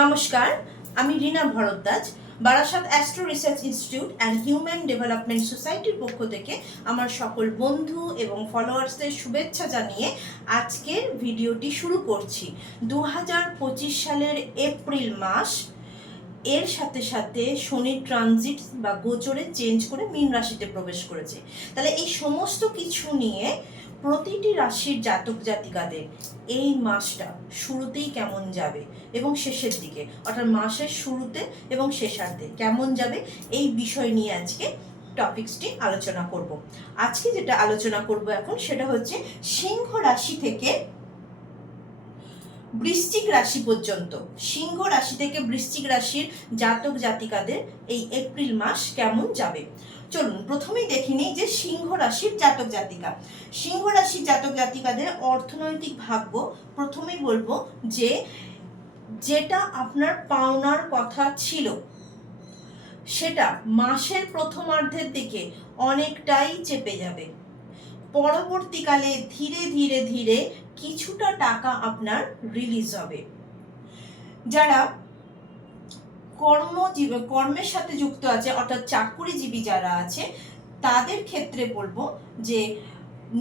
নমস্কার, আমি Rina Bhardwaj, Barasat astro research institute and human development সোসাইটির পক্ষ থেকে আমার সকল বন্ধু এবং ফলোয়ার্সদের শুভেচ্ছা জানিয়ে আজকের ভিডিওটি শুরু করছি। দু পঁচিশ সালের এপ্রিল মাস, এর সাথে সাথে শনি ট্রানজিট বা গোচরে চেঞ্জ করে মীন রাশিতে প্রবেশ করেছে। তাহলে এই সমস্ত কিছু নিয়ে প্রতিটি রাশির জাতক জাতিকাদের এই মাসটা শুরুতেই কেমন যাবে এবং শেষের দিকে, অর্থাৎ মাসের শুরুতে এবং শেষার্ধে কেমন যাবে এই বিষয় নিয়ে আজকে টপিক্সটি আলোচনা করব। আজকে যেটা আলোচনা করব এখন সেটা হচ্ছে সিংহ রাশি থেকে বৃশ্চিক রাশি পর্যন্ত। সিংহ রাশি থেকে বৃশ্চিক রাশির জাতক জাতিকাদের এই এপ্রিল মাস কেমন যাবে? চলুন, প্রথমেই দেখে নিই যে সিংহ রাশির জাতক জাতিকা। সিংহ রাশির জাতক জাতিকাদের অর্থনৈতিক ভাগ্য, প্রথমেই বলব যে যেটা আপনার পাওনার কথা ছিল, সেটা মাসের প্রথমার্ধের দিকে অনেকটাই চেপে যাবে। পরবর্তীকালে ধীরে ধীরে ধীরে কিছুটা টাকা আপনার রিলিজ হবে। যারা কর্মজীবী কর্মের সাথে যুক্ত আছে, অর্থাৎ চাকুরিজীবী যারা আছে, তাদের ক্ষেত্রে বলব যে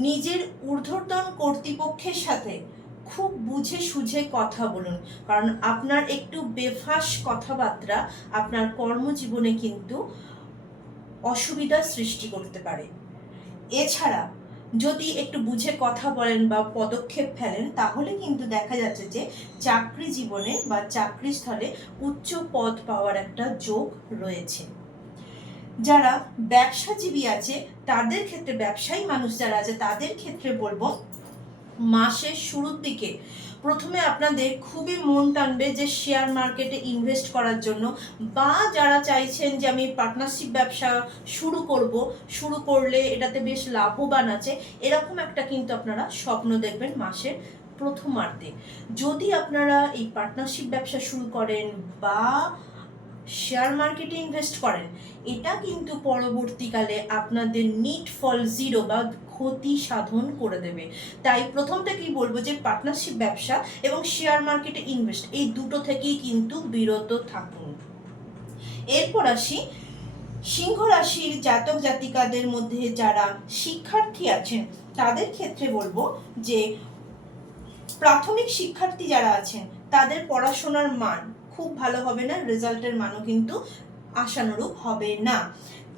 নিজের ঊর্ধ্বতন কর্তৃপক্ষের সাথে খুব বুঝে সুঝে কথা বলুন। কারণ আপনার একটু বেফাস কথাবার্তা আপনার কর্মজীবনে কিন্তু অসুবিধার সৃষ্টি করতে পারে। এছাড়া যদি একটু বুঝে কথা বলেন বা পদক্ষেপ ফেলেন, তাহলে কিন্তু দেখা যাচ্ছে যে চাকরি জীবনে বা চাকরি স্থলে উচ্চ পদ পাওয়ার একটা যোগ রয়েছে। যারা ব্যবসাজীবী আছে, তাদের ক্ষেত্রে, ব্যবসায়ী মানুষ যারা আছে, তাদের ক্ষেত্রে বলব, মাসের শুরুর দিকে প্রথমে আপনাদের খুবই মন টানবে যে শেয়ার মার্কেটে ইনভেস্ট করার জন্য বা যারা চাইছেন যে আমি পার্টনারশিপ ব্যবসা শুরু করব, শুরু করলে এটাতে বেশ লাভবান আছে, এরকম একটা কিন্তু আপনারা স্বপ্ন দেখবেন মাসের প্রথমার্ধে। যদি আপনারা এই পার্টনারশিপ ব্যবসা শুরু করেন বা শেয়ার মার্কেটে ইনভেস্ট করেন, এটা কিন্তু পরবর্তীকালে আপনাদের নিট ফল জিরো বা ক্ষতি সাধন করে দেবে। তাই প্রথম থেকেই বলব যে পার্টনারশিপ ব্যবসা এবং শেয়ার মার্কেটে ইনভেস্ট এই দুটো থেকেই কিন্তু বিরত থাকুন। এরপর আসি, সিংহ রাশির জাতক জাতিকাদের মধ্যে যারা শিক্ষার্থী আছেন, তাদের ক্ষেত্রে বলব যে প্রাথমিক শিক্ষার্থী যারা আছেন, তাদের পড়াশোনার মান খুব ভালো হবে না, রেজাল্টের মানও কিন্তু আশানুরূপ হবে না।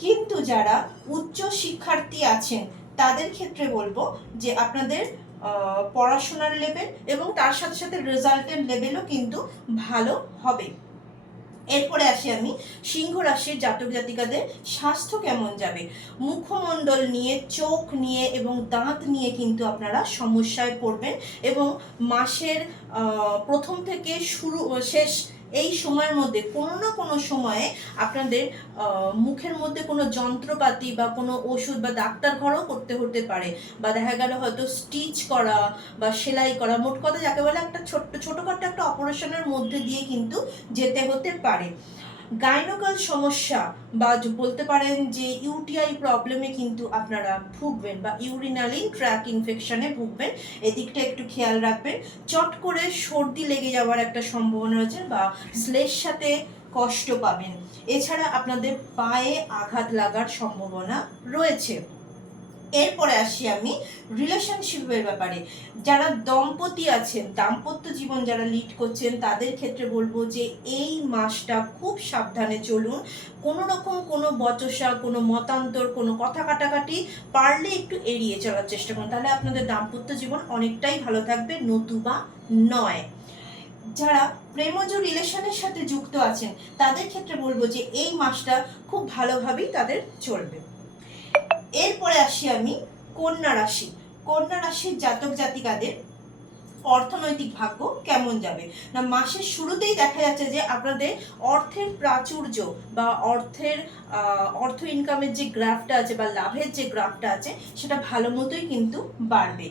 কিন্তু যারা উচ্চ শিক্ষার্থী আছেন, তাদের ক্ষেত্রে বলব যে আপনাদের পড়াশোনার লেভেল এবং তার সাথে সাথে রেজাল্টের লেভেলও কিন্তু ভালো হবে। এরপরে আসি আমি, সিংহ রাশির জাতক জাতিকাদের স্বাস্থ্য কেমন যাবে? মুখমণ্ডল নিয়ে, চোখ নিয়ে এবং দাঁত নিয়ে কিন্তু আপনারা সমস্যায় পড়বেন এবং মাসের প্রথম থেকে শুরু, শেষ এই সময়ের মধ্যে কোনো না কোনো সময়ে আপনাদের মুখের মধ্যে কোনো যন্ত্রপাতি বা কোনো ওষুধ বা ডাক্তার ঘরও করতে হতে পারে বা দেখা গেল হয়তো স্টিচ করা বা সেলাই করা, মোট কথা যাকে বলে একটা ছোট্ট, ছোটোখাটো একটা অপারেশনের মধ্যে দিয়ে কিন্তু যেতে হতে পারে। গাইনোকাল সমস্যা বা বলতে পারেন যে ইউটিআই প্রবলেমে কিন্তু আপনারা ভুগবেন বা ইউরিনালি ট্র্যাক ইনফেকশনে ভুগবেন। এদিকটা একটু খেয়াল রাখবেন। চট করে সর্দি লেগে যাওয়ার একটা সম্ভাবনা রয়েছে বা স্লের সাথে কষ্ট পাবেন। এছাড়া আপনাদের পায়ে আঘাত লাগার সম্ভাবনা রয়েছে। এরপরে আসি আমি রিলেশনশিপের ব্যাপারে। যারা দম্পতি আছেন, দাম্পত্য জীবন যারা লিড করছেন, তাদের ক্ষেত্রে বলব যে এই মাসটা খুব সাবধানে চলুন। কোনো রকম কোনো বচসা, কোনো মতান্তর, কোনো কথা কাটাকাটি পারলে একটু এড়িয়ে চলার চেষ্টা করুন। তাহলে আপনাদের দাম্পত্য জীবন অনেকটাই ভালো থাকবে, নতুবা নয়। যারা প্রেমজ রিলেশনের সাথে যুক্ত আছেন, তাদের ক্ষেত্রে বলব যে এই মাসটা খুব ভালোভাবেই তাদের চলবে। এরপরে আসি আমি কন্যা রাশি। কন্যা রাশির জাতক জাতিকাদের অর্থনৈতিক ভাগ্য কেমন যাবে? না, মাসের শুরুতেই দেখা যাচ্ছে যে আপনাদের অর্থের প্রাচুর্য বা অর্থের অর্থ ইনকামের যে গ্রাফটা আছে বা লাভের যে গ্রাফটা আছে, সেটা ভালো মতোই কিন্তু বাড়বে।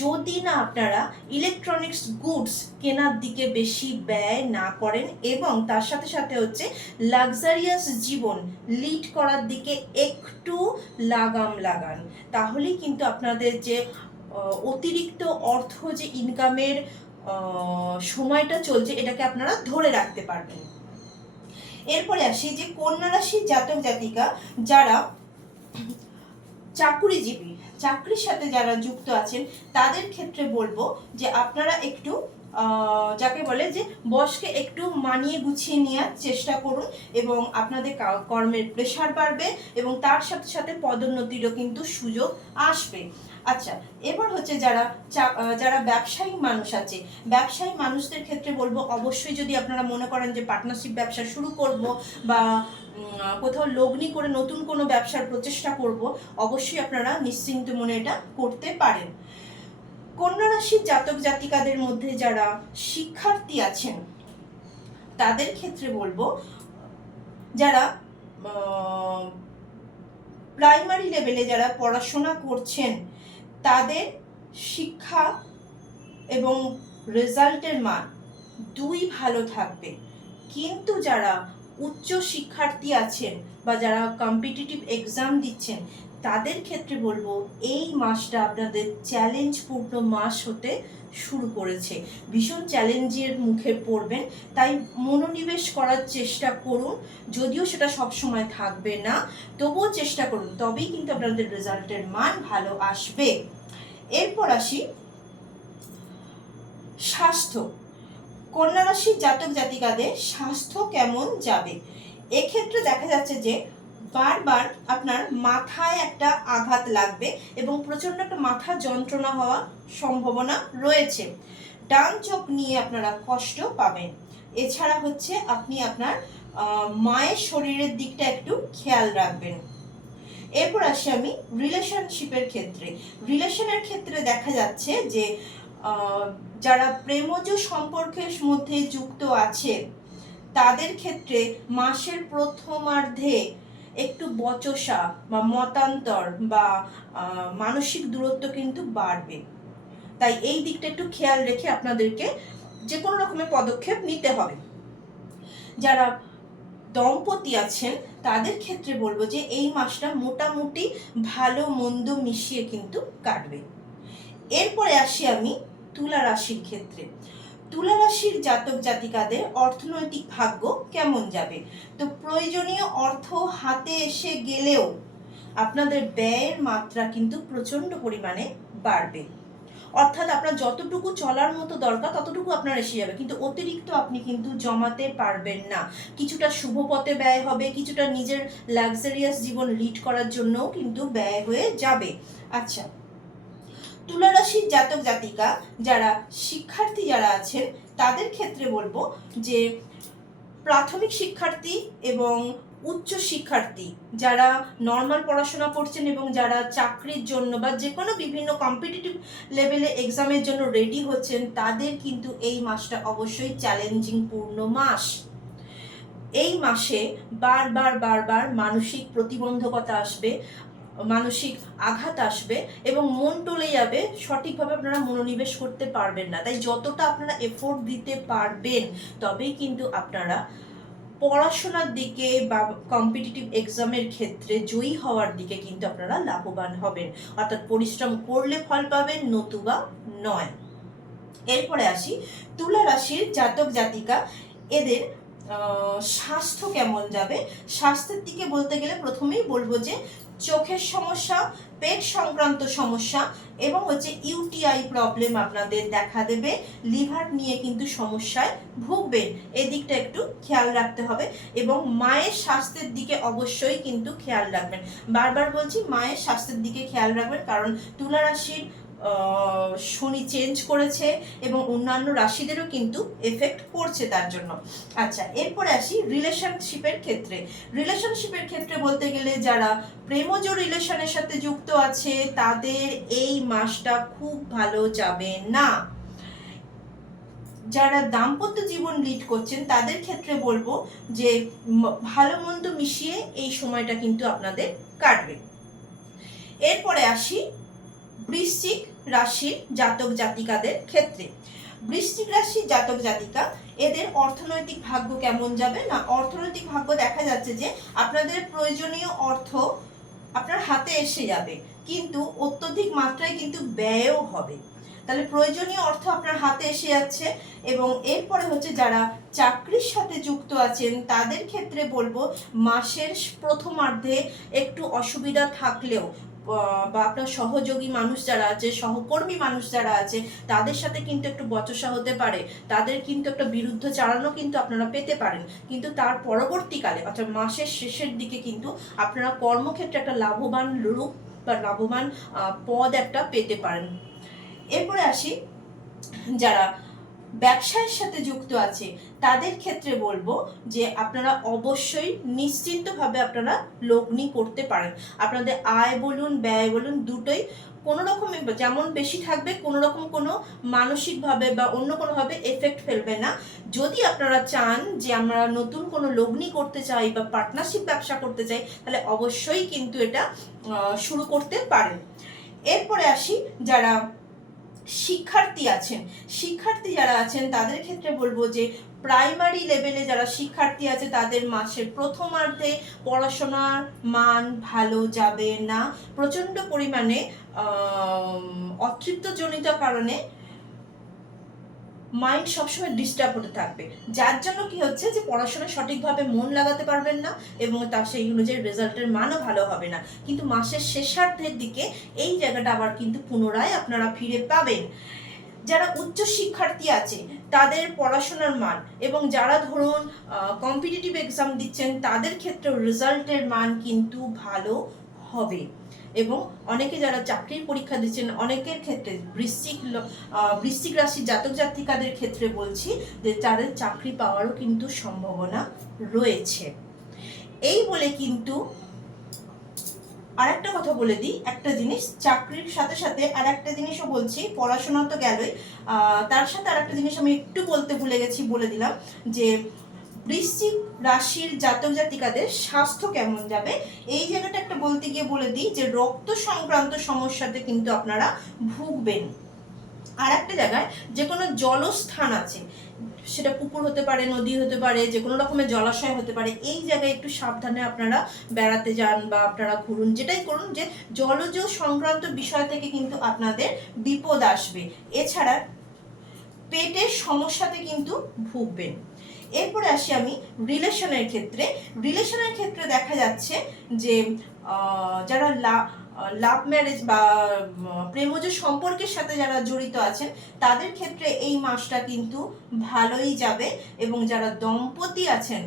যদি না আপনারা ইলেকট্রনিক্স গুডস কেনার দিকে বেশি ব্যয় না করেন এবং তার সাথে সাথে হচ্ছে লাক্সারিয়াস জীবন লিড করার দিকে একটু লাগাম লাগান, তাহলেই কিন্তু আপনাদের যে অতিরিক্ত অর্থ যে ইনকামের সময়টা চলছে, এটাকে আপনারা ধরে রাখতে পারবেন। এরপরে আসি যে কন্যা রাশির জাতক জাতিকা যারা চাকুরিজীবী, চাকরির সাথে যারা যুক্ত আছেন, তাদের ক্ষেত্রে বলব যে আপনারা একটু যাকে বলে যে বসকে একটু মানিয়ে গুছিয়ে নেওয়ার চেষ্টা করুন এবং আপনাদের কর্মের প্রেশার বাড়বে এবং তার সাথে সাথে পদোন্নতিরও কিন্তু সুযোগ আসবে। আচ্ছা এবার হচ্ছে যারা যারা ব্যবসায়ী মানুষ আছে, ব্যবসায়ী মানুষদের ক্ষেত্রে বলব, অবশ্যই যদি আপনারা মনে করেন যে পার্টনারশিপ ব্যবসা শুরু করব বা কোথাও লগ্নি করে নতুন কোনো ব্যবসার প্রচেষ্টা করব, অবশ্যই আপনারা নিশ্চিন্ত মনে এটা করতে পারেন। কন্যা জাতক জাতিকাদের মধ্যে যারা শিক্ষার্থী আছেন, তাদের ক্ষেত্রে বলব, যারা প্রাইমারি লেভেলে যারা পড়াশোনা করছেন তাদের শিক্ষা এবং রেজাল্টের মান দুই ভালো থাকবে। কিন্তু যারা উচ্চ শিক্ষার্থী আছেন বা যারা কম্পিটিটিভ এক্সাম দিচ্ছেন, তাদের ক্ষেত্রে বলব এই মাসটা আপনাদের চ্যালেঞ্জপূর্ণ মাস হতে শুরু করেছে। ভীষণ চ্যালেঞ্জের মুখে পড়বেন, তাই মনোনিবেশ করার চেষ্টা করুন। যদিও সেটা সবসময় থাকবে না, তবুও চেষ্টা করুন, তবেই কিন্তু আপনাদের রেজাল্টের মান ভালো আসবে। এরপর আসি, স্বাস্থ্য। কন্যা রাশির জাতক জাতিকাদের স্বাস্থ্য কেমন যাবে? এক্ষেত্রে দেখা যাচ্ছে যে বারবার আপনার মাথায় একটা আঘাত লাগবে এবং প্রচণ্ড একটা মাথা যন্ত্রণা হওয়ার সম্ভাবনা রয়েছে। ডান চোখ নিয়ে আপনারা কষ্ট পাবেন। এছাড়া হচ্ছে আপনি আপনার মায়ের শরীরের দিকটা একটু খেয়াল রাখবেন। এরপর আসি আমি রিলেশনশিপের ক্ষেত্রে। রিলেশনের ক্ষেত্রে দেখা যাচ্ছে যে যারা প্রেমজ সম্পর্কের মধ্যে যুক্ত আছে, তাদের ক্ষেত্রে মাসের প্রথমার্ধে একটু বচসা বা মতান্তর বা মানসিক দূরত্ব কিন্তু বাড়বে। তাই এই দিকটা একটু খেয়াল রেখে আপনাদেরকে যে কোনো রকমের পদক্ষেপ নিতে হবে। যারা দম্পতি আছেন, তাদের ক্ষেত্রে বলব যে এই মাসটা মোটামুটি ভালো মন্দ মিশিয়ে কিন্তু কাটবে। এরপরে আসি আমি তুলা রাশির ক্ষেত্রে। তুলা রাশির জাতক জাতিকাদের অর্থনৈতিক ভাগ্য কেমন যাবে? তো প্রয়োজনীয় অর্থ হাতে এসে গেলেও আপনাদের ব্যয়ের মাত্রা কিন্তু প্রচণ্ড পরিমাণে বাড়বে। অর্থাৎ আপনার যতটুকু চলার মতো দরকার ততটুকু আপনার এসে যাবে। কিন্তু অতিরিক্ত আপনি কিন্তু জমাতে পারবেন না। কিছুটা শুভ পথে ব্যয় হবে, কিছুটা নিজের লাক্সারিয়াস জীবন লিড করার জন্যও কিন্তু ব্যয় হয়ে যাবে। আচ্ছা তুলা রাশির জাতক জাতিকা যারা শিক্ষার্থী যারা আছেন, তাদের ক্ষেত্রে বলব যে প্রাথমিক শিক্ষার্থী এবং উচ্চ শিক্ষার্থী যারা নর্মাল পড়াশোনা করছেন এবং যারা চাকরির জন্য বা যে কোনো বিভিন্ন কম্পিটিটিভ লেভেলে এক্সামের জন্য রেডি হচ্ছেন, তাদের কিন্তু এই মাসটা অবশ্যই চ্যালেঞ্জিং পূর্ণ মাস। এই মাসে বারবার বারবার মানসিক প্রতিবন্ধকতা আসবে। মানসিক আঘাত আসবে এবং মন টলে যাবে, সঠিকভাবে আপনারা মনোনিবেশ করতে পারবেন না। তাই যতটা আপনারা এফোর্ট দিতে পারবেন, তবেই কিন্তু আপনারা পড়াশোনার দিকে বা কম্পিটিটিভ এক্সামের ক্ষেত্রে জয়ী হওয়ার দিকে কিন্তু আপনারা লাভবান হবেন। অর্থাৎ পরিশ্রম করলে ফল পাবেন, নতুবা নয়। এরপরে আসি, তুলা রাশির জাতক জাতিকা, এদের স্বাস্থ্য কেমন যাবে? স্বাস্থ্যের দিকে বলতে গেলে প্রথমেই বলব যে চোখের সমস্যা, পেট সংক্রান্ত সমস্যা এবং হচ্ছে ইউটিআই প্রবলেম আপনাদের দেখা দেবে। লিভার নিয়ে কিন্তু সমস্যায় ভুগবেন। এদিকটা একটু খেয়াল রাখতে হবে এবং মায়ের স্বাস্থ্যের দিকে অবশ্যই কিন্তু খেয়াল রাখবেন। বারবার বলছি, মায়ের স্বাস্থ্যের দিকে খেয়াল রাখবেন কারণ তুলা রাশির শনি চেঞ্জ করেছে এবং অন্যান্য রাশিদেরও কিন্তু এফেক্ট করছে তার জন্য। আচ্ছা এরপরে আসি রিলেশনশিপের ক্ষেত্রে। রিলেশনশিপের ক্ষেত্রে বলতে গেলে যারা প্রেমজ রিলেশনের সাথে যুক্ত আছে, তাদের এই মাসটা খুব ভালো যাবে না। যারা দাম্পত্য জীবন লিড করছেন, তাদের ক্ষেত্রে বলব যে ভালো মন্দ মিশিয়ে এই সময়টা কিন্তু আপনাদের কাটবে। এরপরে আসি বৃশ্চিক রাশির জাতক জাতিকাদের ক্ষেত্রে। বৃশ্চিক রাশির জাতক জাতিকা, এদের অর্থনৈতিক ভাগ্য কেমন যাবে? না, অর্থনৈতিক ভাগ্য দেখা যাচ্ছে যে আপনাদের প্রয়োজনীয় অর্থ আপনার হাতে এসে যাবে, কিন্তু অত্যধিক মাত্রায় কিন্তু ব্যয়ও হবে। তাহলে প্রয়োজনীয় অর্থ আপনার হাতে এসে যাচ্ছে এবং এরপরে হচ্ছে যারা চাকরির সাথে যুক্ত আছেন, তাদের ক্ষেত্রে বলব মাসের প্রথমার্ধে একটু অসুবিধা থাকলেও বা আপনার সহযোগী মানুষ যারা আছে, সহকর্মী মানুষ যারা আছে, তাদের সাথে কিন্তু একটু বচসা হতে পারে। তাদের কিন্তু একটা বিরুদ্ধ চালানো কিন্তু আপনারা পেতে পারেন। কিন্তু তার পরবর্তীকালে, অর্থাৎ মাসের শেষের দিকে কিন্তু আপনারা কর্মক্ষেত্রে একটা লাভবান রূপ বা লাভবান পদ একটা পেতে পারেন। এরপরে আসি যারা ব্যবসায়ের সাথে যুক্ত আছে, তাদের ক্ষেত্রে বলব যে আপনারা অবশ্যই নিশ্চিন্তভাবে আপনারা লগ্নি করতে পারেন। আপনাদের আয় বলুন, ব্যয় বলুন, দুটোই কোনো রকম যেমন বেশি থাকবে কোনো রকম কোনো মানসিকভাবে বা অন্য কোনোভাবে এফেক্ট ফেলবে না। যদি আপনারা চান যে আমরা নতুন কোনো লগ্নি করতে চাই বা পার্টনারশিপ ব্যবসা করতে চাই, তাহলে অবশ্যই কিন্তু এটা শুরু করতে পারেন। এরপরে আসি যারা শিক্ষার্থী আছেন। শিক্ষার্থী যারা আছেন, তাদের ক্ষেত্রে বলব যে প্রাইমারি লেভেলে যারা শিক্ষার্থী আছে, তাদের মাসের প্রথমার্ধে পড়াশোনার মান ভালো যাবে না। প্রচণ্ড পরিমাণে অতৃপ্তজনিত কারণে মাইন্ড সবসময় ডিস্টার্ব হতে থাকবে। যার জন্য কি হচ্ছে যে পড়াশোনায় সঠিকভাবে মন লাগাতে পারবেন না এবং তার সেই অনুযায়ী রেজাল্টের মানও ভালো হবে না। কিন্তু মাসের শেষার্ধের দিকে এই জায়গাটা আবার কিন্তু পুনরায় আপনারা ফিরে পাবেন। যারা উচ্চ শিক্ষার্থী আছে, তাদের পড়াশোনার মান এবং যারা ধরুন কম্পিটিটিভ এক্সাম দিচ্ছেন, তাদের ক্ষেত্রেও রেজাল্টের মান কিন্তু ভালো হবে। এবং অনেকে যারা চাকরির পরীক্ষা দিচ্ছেন, অনেকের ক্ষেত্রে বৃশ্চিক বৃশ্চিক রাশির জাতক জাতিকাদের ক্ষেত্রে বলছি যে তাদের চাকরি পাওয়ারও কিন্তু সম্ভাবনা রয়েছে। এই বলে কিন্তু আরেকটা কথা বলে দিই, একটা জিনিস, চাকরির সাথে সাথে আর একটা জিনিসও বলছি, পড়াশোনা তো গেলই। তার সাথে আর একটা জিনিস আমি একটু বলতে ভুলে গেছি, বলে দিলাম যে বৃশ্চিক রাশির জাতক জাতিকাদের স্বাস্থ্য কেমন যাবে? এই জায়গাটা একটা বলতে গিয়ে বলে দিই যে রক্ত সংক্রান্ত সমস্যাতে কিন্তু আপনারা ভুগবেন। আর একটা জায়গায় যে কোনো জলস্থান আছে, সেটা পুকুর হতে পারে, নদী হতে পারে, যে কোনো রকমের জলাশয় হতে পারে, এই জায়গায় একটু সাবধানে আপনারা বেড়াতে যান বা আপনারা ঘুরুন। যেটাই করুন যে জলজ সংক্রান্ত বিষয় থেকে কিন্তু আপনাদের বিপদ আসবে। এছাড়া পেটের সমস্যাতে কিন্তু ভুগবেন। এরপরে আসি আমি রিলেশনের ক্ষেত্রে। রিলেশনের ক্ষেত্রে দেখা যাচ্ছে যে যারা লাভ ম্যারেজ বা প্রেমজ সম্পর্কের সাথে যারা জড়িত আছেন, তাদের ক্ষেত্রে এই মাসটা কিন্তু ভালোই যাবে এবং যারা দম্পতি আছেন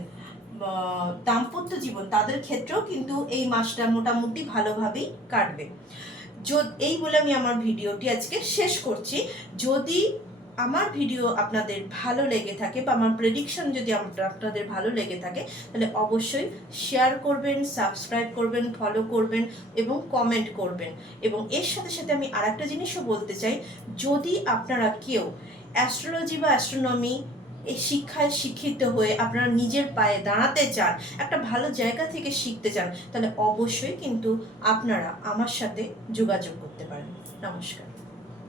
দাম্পত্য জীবন, তাদের ক্ষেত্রেও কিন্তু এই মাসটা মোটামুটি ভালোভাবেই কাটবে। এই বলে আমি আমার ভিডিওটি আজকে শেষ করছি। যদি আমার ভিডিও আপনাদের ভালো লেগে থাকে বা আমার প্রেডিকশন যদি আপনাদের ভালো লেগে থাকে, তাহলে অবশ্যই শেয়ার করবেন সাবস্ক্রাইব করবেন ফলো করবেন এবং কমেন্ট করবেন। এবং এর সাথে সাথে আমি আর একটা জিনিসও বলতে চাই, যদি আপনারা কেউ অ্যাস্ট্রোলজি বা অ্যাস্ট্রোনমি এই শিক্ষায় শিক্ষিত হয়ে আপনারা নিজের পায়ে দাঁড়াতে চান, একটা ভালো জায়গা থেকে শিখতে চান, তাহলে অবশ্যই কিন্তু আপনারা আমার সাথে যোগাযোগ করতে পারেন। নমস্কার।